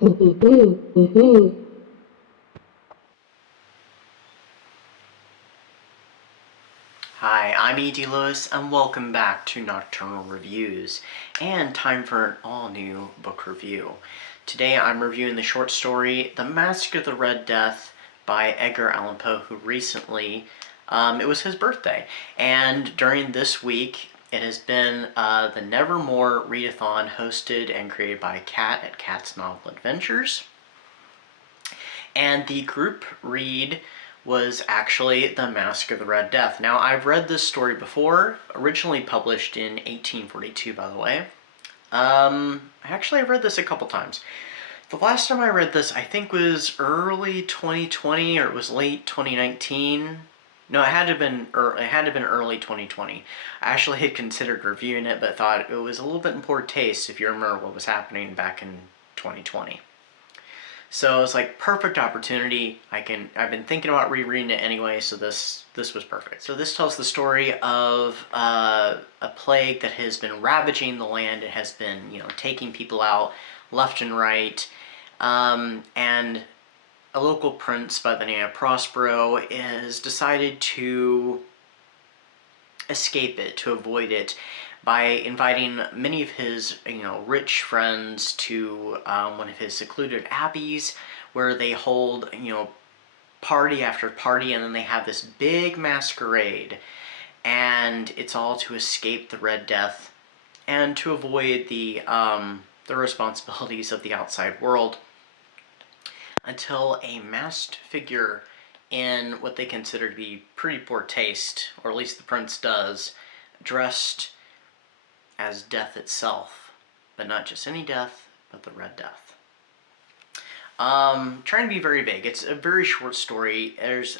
Hi, I'm E.D. Lewis, and welcome back to Nocturnal Reviews, and time for an all-new book review. Today I'm reviewing the short story The Masque of the Red Death by Edgar Allan Poe, who recently, it was his birthday, and during this week it has been the Nevermore Readathon, hosted and created by Kat at Kat's Novel Adventures. And the group read was actually The Masque of the Red Death. Now, I've read this story before, originally published in 1842, by the way. Actually, I've read this a couple times. The last time I read this, I think, was early 2020, or it was late 2019. No, it had to have been early 2020. I actually had considered reviewing it, but thought it was a little bit in poor taste if you remember what was happening back in 2020. So it's like perfect opportunity. I've been thinking about rereading it anyway, so this was perfect. So this tells the story of a plague that has been ravaging the land. It has been, taking people out left and right, and a local prince by the name of Prospero has decided to escape it, to avoid it, by inviting many of his, rich friends to one of his secluded abbeys, where they hold, party after party, and then they have this big masquerade, and it's all to escape the Red Death and to avoid the responsibilities of the outside world, until a masked figure in what they consider to be pretty poor taste, or at least the prince does, dressed as death itself, but not just any death, but the Red Death. Trying to be very vague. It's a very short story. It's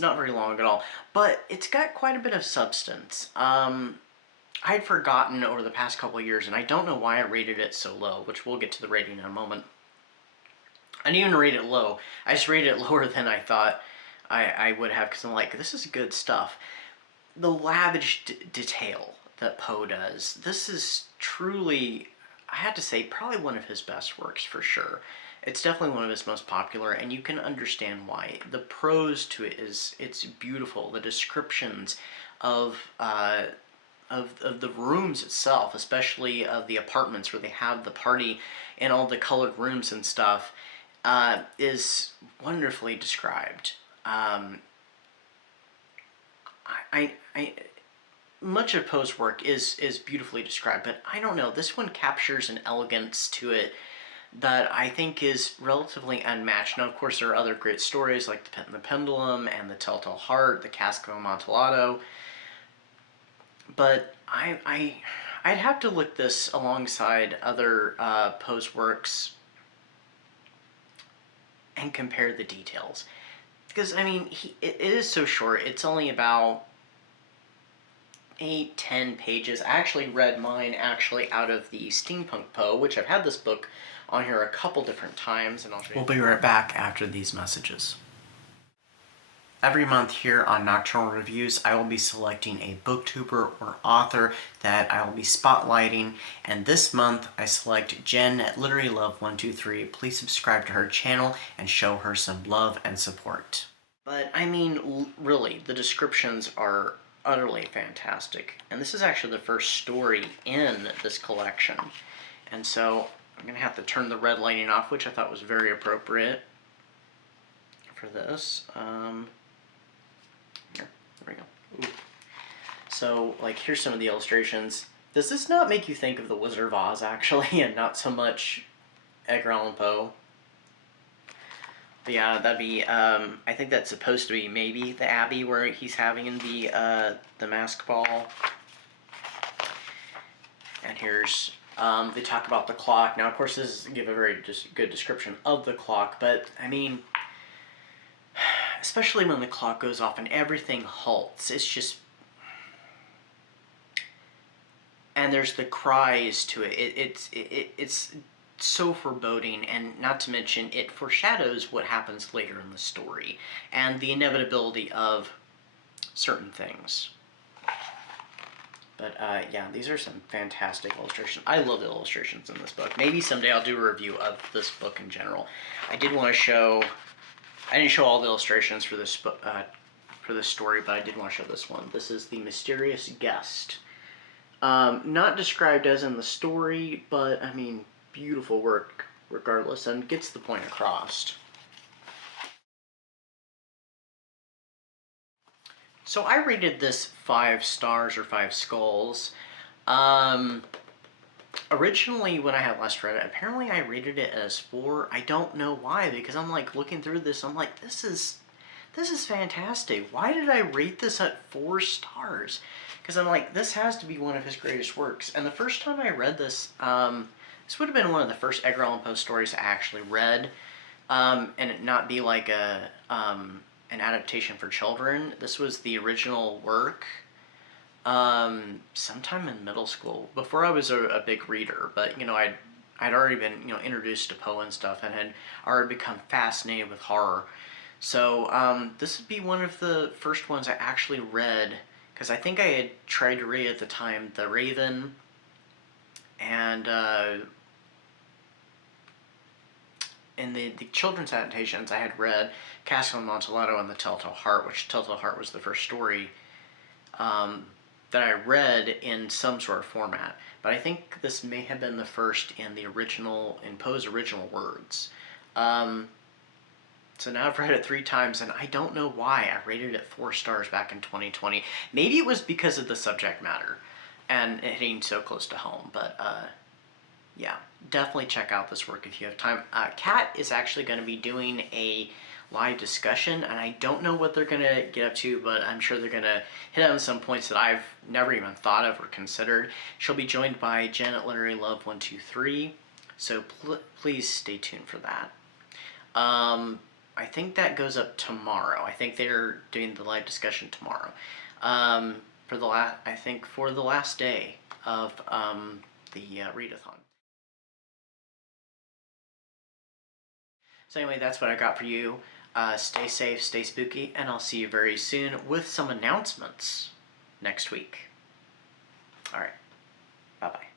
not very long at all, but it's got quite a bit of substance. I'd forgotten over the past couple of years, and I don't know why I rated it so low, which we'll get to the rating in a moment. I didn't even rate it low. I just rated it lower than I thought I would have, because I'm like, this is good stuff. The lavish detail that Poe does, this is truly, I have to say, probably one of his best works for sure. It's definitely one of his most popular, and you can understand why. The prose to it it's beautiful. The descriptions of the rooms itself, especially of the apartments where they have the party and all the colored rooms and stuff, is wonderfully described. Much of Poe's work is beautifully described, but I don't know, this one captures an elegance to it that I think is relatively unmatched. Now, of course, there are other great stories like The Pit and the Pendulum and The Telltale Heart, The Cask of Amontillado, but I'd have to look this alongside other Poe's works and compare the details. Because, I mean, it is so short. It's only about 8-10 pages. I actually read mine out of the Steampunk Poe, which I've had this book on here a couple different times, and we'll be right back after these messages. Every month here on Nocturnal Reviews, I will be selecting a booktuber or author that I will be spotlighting, and this month I select Jen at Literary Love 123. Please subscribe to her channel and show her some love and support. But I mean, really, the descriptions are utterly fantastic, and this is actually the first story in this collection, and so I'm gonna have to turn the red lighting off, which I thought was very appropriate for this. There we go. Ooh. So, like, here's some of the illustrations. Does this not make you think of The Wizard of Oz, actually, and not so much Edgar Allan Poe? But yeah, that'd be, I think that's supposed to be maybe the Abbey where he's having the mask ball. And here's, they talk about the clock. Now, of course, this give a very good description of the clock, but, I mean, especially when the clock goes off and everything halts, it's just... And there's the cries to it. It's so foreboding, and not to mention it foreshadows what happens later in the story and the inevitability of certain things. But yeah, these are some fantastic illustrations. I love the illustrations in this book. Maybe someday I'll do a review of this book in general. I did want to show, I didn't show all the illustrations for this book, for this story, but I did want to show this one. This is The Mysterious Guest. Not described as in the story, but I mean, beautiful work regardless, and gets the point across. So I rated this 5 stars or 5 skulls. Originally, when I had last read it, apparently I rated it as 4. I don't know why, because I'm like looking through this, I'm like, this is fantastic. Why did I rate this at 4 stars? Because I'm like, this has to be one of his greatest works. And the first time I read this, this would have been one of the first Edgar Allan Poe stories I actually read, and it not be like an adaptation for children. This was the original work, sometime in middle school, before I was a big reader. But, you know, I'd already been, you know, introduced to Poe and stuff, and had already become fascinated with horror. So this would be one of the first ones I actually read, because I think I had tried to read at the time The Raven, and in the children's adaptations I had read Castle and Amontillado and The Telltale Heart, which Telltale Heart was the first story that I read in some sort of format. But I think this may have been the first in the original, in Poe's original words. So now I've read it 3 times, and I don't know why I rated it 4 stars back in 2020. Maybe it was because of the subject matter and it hitting so close to home, but yeah, definitely check out this work if you have time. Kat is actually going to be doing a live discussion, and I don't know what they're going to get up to, but I'm sure they're going to hit on some points that I've never even thought of or considered. She'll be joined by Jen at Literary Love 123, so please stay tuned for that. I think that goes up tomorrow. I think they're doing the live discussion tomorrow. For the last day of the readathon. So anyway, that's what I got for you. Stay safe, stay spooky, and I'll see you very soon with some announcements next week. All right, bye-bye.